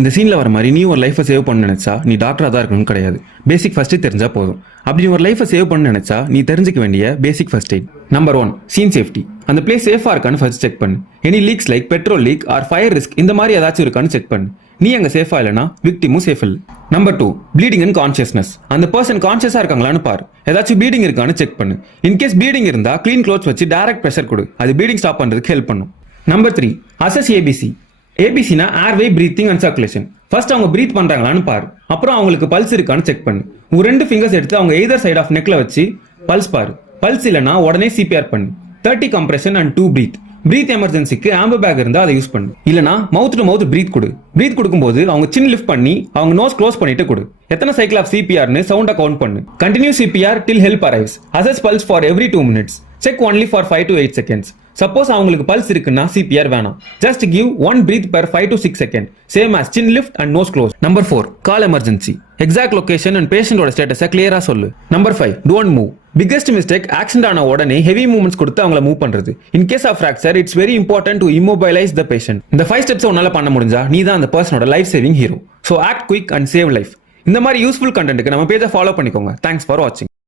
இந்த சீன்ல வர மாதிரி நீ ஒரு லைஃபை சேவ் பண்ண நினைச்சா நீ டாக்டரா தான் இருக்கணும்னு கிடையாது. பேசிக் ஃபர்ஸ்ட் தெரிஞ்சா போதும். அப்படி ஒரு லைஃபை சேவ் பண்ண நினைச்சா நீ தெரிஞ்சுக்க வேண்டிய basic first aid. Number 1, scene safety. அந்த பிளேஸ் சேஃபா இருக்கான்னு ஃபர்ஸ்ட் செக் பண்ணு. Any leaks like petrol leak or fire risk இந்த மாதிரி ஏதாச்சும் இருக்கான்னு செக் பண்ணு. நீ அங்க சேஃபா இல்லைனா விக்டிமும் சேஃப் இல்லை. Number 2, bleeding and consciousness. அந்த பர்சன் கான்சியஸா இருக்காங்களான்னு பாரு. ஏதாச்சும் ப்ளீடிங் இருக்கான்னு செக் பண்ணு. இன்கேஸ் ப்ளீடிங் இருந்தா க்ளீன் க்ளோத்ஸ் வச்சு டைரக்ட் ப்ரெஷர் கொடு. அது ப்ளீடிங் ஸ்டாப் பண்றதுக்கு ஹெல்ப் பண்ணும். Number 3, assess ABC. ஏபிசினா airway, breathing and circulation. First அவங்க பிரீத் பண்றாங்களான்னு பாரு. அப்புறம் அவங்களுக்கு பல்ஸ் இருக்கான்னு செக் பண்ணு. உங்க 2 ஃபிங்கர்ஸ் எடுத்து அவங்க எய்தர் சைட் ஆஃப் நெக்ல வச்சு பல்ஸ் பாரு. பல்ஸ் இல்லைனா உடனே சிபிஆர் பண்ணு. 30 கம்ப்ரெஷன் அண்ட் 2 பிரீத். பிரீத் எமர்ஜென்சிக்கு ஆம்பர் பேக் இருந்தா அதை யூஸ் பண்ணு. இல்லனா மவுத் டு மவுத் பிரீத் கொடு. பிரீத் கொடுக்கும்போது அவங்க சின் லிஃப்ட் பண்ணி அவங்க நோஸ் க்ளோஸ் பண்ணிட்டு கொடு. எத்தனை சைக்கிள் ஆஃப் சிபிஆர்னு சவுண்ட கவுண்ட் பண்ணு. Continue CPR till help arrives. Assess pulse for every 2 minutes. Check only for 5 to 8 seconds. Suppose அவங்களுக்கு பல்ஸ் இருக்குன்னா சிபிஆர் வேணாம். Just give 1 breath per 5 to 6 seconds. Same as chin lift and nose close. Number 4, call emergency. Exact location and பேஷண்டோட ஸ்டேட்டஸை கிளியரா சொல்லு. Number 5, don't move. Biggest mistake accident ஆன உடனே heavy movements கொடுத்து அவங்கள மூவ் பண்றது. In case of fracture it's very important to immobilize the patient. இந்த 5 ஸ்டெப்ஸ் உன்னால பண்ண முடிஞ்சா நீ தான் அந்த பர்சனோட life saving hero. So act quick and save life. இந்த மாதிரி யூஸ்ஃபுல் கண்டென்ட்க்கு நம்ம பேஜை ஃபாலோ பண்ணிக்கோங்க. தேங்க்ஸ் ஃபார் வாட்சிங்.